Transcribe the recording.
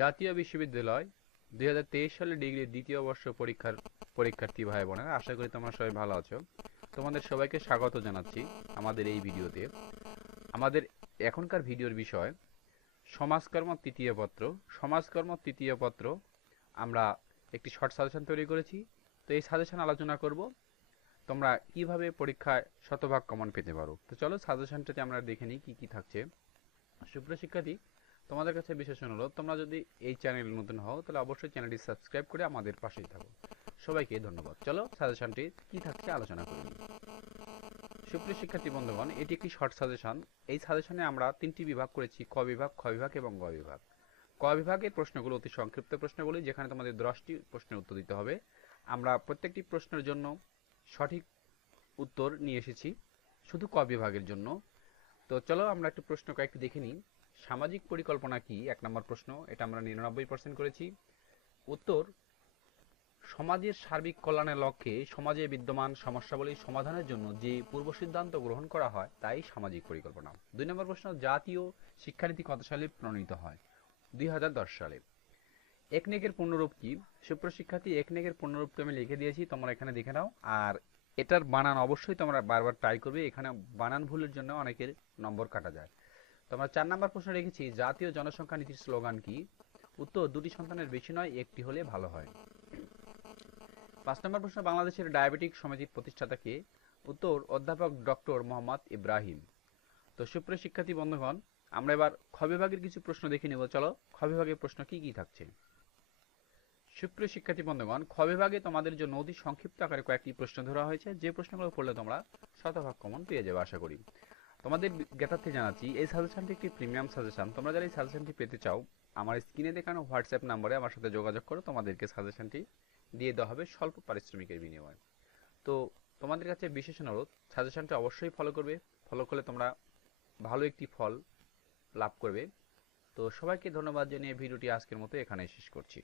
জাতীয় বিশ্ববিদ্যালয় দুই হাজার তেইশ সালে ডিগ্রির দ্বিতীয় বর্ষ পরীক্ষার পরীক্ষার্থী ভাই বোনেরা আশা করি তোমরা সবাই ভালো আছো। তোমাদের সবাইকে স্বাগত জানাচ্ছি আমাদের এই ভিডিওতে। আমাদের এখনকার ভিডিওর বিষয়, সমাজকর্ম তৃতীয় পত্র। সমাজকর্ম তৃতীয় পত্র আমরা একটি শর্ট সাজেশন তৈরি করেছি। তো এই সাজেশন আলোচনা করব। তোমরা কীভাবে পরীক্ষায় শতভাগ কমন পেতে পারো? তো চলো সাজেশনটাতে আমরা দেখে নিই কী কী থাকছে। সুপ্রিয় শিক্ষার্থী তোমাদের কাছে বিশেষ অনুরোধ, তোমরা যদি এই চ্যানেল নতুন হও, তাহলে অবশ্যই চ্যানেলটি সাবস্ক্রাইব করে আমাদের পাশেই থাকো। সবাইকে ধন্যবাদ। চলো সাজেশনটি কি থাকছে আলোচনা করি। সুপ্রিয় শিক্ষার্থী বন্ধুগণ, এটি একটি শর্ট সাজেশন এই সাজেশনে আমরা তিনটি বিভাগ করেছি, ক বিভাগ, খ বিভাগ এবং গ বিভাগ। ক বিভাগের প্রশ্নগুলো অতি সংক্ষিপ্ত প্রশ্নগুলি, যেখানে তোমাদের দশটি প্রশ্নের উত্তর দিতে হবে। আমরা প্রত্যেকটি প্রশ্নের জন্য সঠিক উত্তর নিয়ে এসেছি, শুধু ক বিভাগের জন্য। তো চলো, আমরা একটু প্রশ্ন কয়েকটি দেখে নিই। সামাজিক পরিকল্পনা কি? এক নম্বর প্রশ্ন, এটা আমরা নিরানব্বই পার্সেন্ট করেছি। উত্তর, সমাজের সার্বিক কল্যাণের লক্ষ্যে সমাজে বিদ্যমান সমস্যাবলী সমাধানের জন্য যে পূর্ব সিদ্ধান্ত গ্রহণ করা হয়, তাই সামাজিক পরিকল্পনা। দুই নম্বর প্রশ্ন, জাতীয় শিক্ষানীতি কত সালে প্রণীত হয়? দুই হাজার দশ সালে। একনেকের পূর্ণরূপ কি? সুপ্রশিক্ষার্থী একনেকের পূর্ণরূপটা আমি লিখে দিয়েছি, তোমরা এখানে দেখে নাও। আর এটার বানান অবশ্যই তোমরা বারবার ট্রাই করবে, এখানে বানান ভুলের জন্য অনেকের নম্বর কাটা যায়। তোমরা চার নম্বর প্রশ্ন রেখেছি, জাতীয় জনসংখ্যা নীতির স্লোগান কি? উত্তর, দুটি সন্তানের বেশি নয়, একটি হলে ভালো হয়। পাঁচ নম্বর প্রশ্ন, বাংলাদেশের ডায়াবেটিক সমিতির প্রতিষ্ঠাতা কে? উত্তর, অধ্যাপক ডক্টর মোহাম্মদ ইব্রাহিম। তো সুপ্রিয় শিক্ষার্থী বন্ধুগণ, আমরা এবার খ বিভাগের কিছু প্রশ্ন দেখে নেব। চলো, খ বিভাগের প্রশ্ন কি কি থাকছে? সুপ্রিয় শিক্ষার্থী বন্ধুগণ, খ বিভাগে তোমাদের জন্য অতি সংক্ষিপ্ত আকারে কয়েকটি প্রশ্ন ধরা হয়েছে। যে প্রশ্নগুলো পড়লে তোমরা শতভাগ কমন পেয়ে যাবে, আশা করি। তোমাদের জ্ঞাতার্থে জানাচ্ছি, এই সাজেশনটি একটি প্রিমিয়াম সাজেশন তোমরা যারা এই সাজেশনটি পেতে চাও, আমার স্ক্রিনে দেখানো হোয়াটসঅ্যাপ নাম্বারে আমার সাথে যোগাযোগ করো, তোমাদেরকে সাজেশনটি দিয়ে দেওয়া হবে স্বল্প পারিশ্রমিকের বিনিময়ে। তো তোমাদের কাছে বিশেষ অনুরোধ সাজেশনটা অবশ্যই ফলো করবে। ফলো করলে তোমরা ভালো একটি ফল লাভ করবে। তো সবাইকে ধন্যবাদ জানিয়ে ভিডিওটি আজকের মতো এখানে শেষ করছি।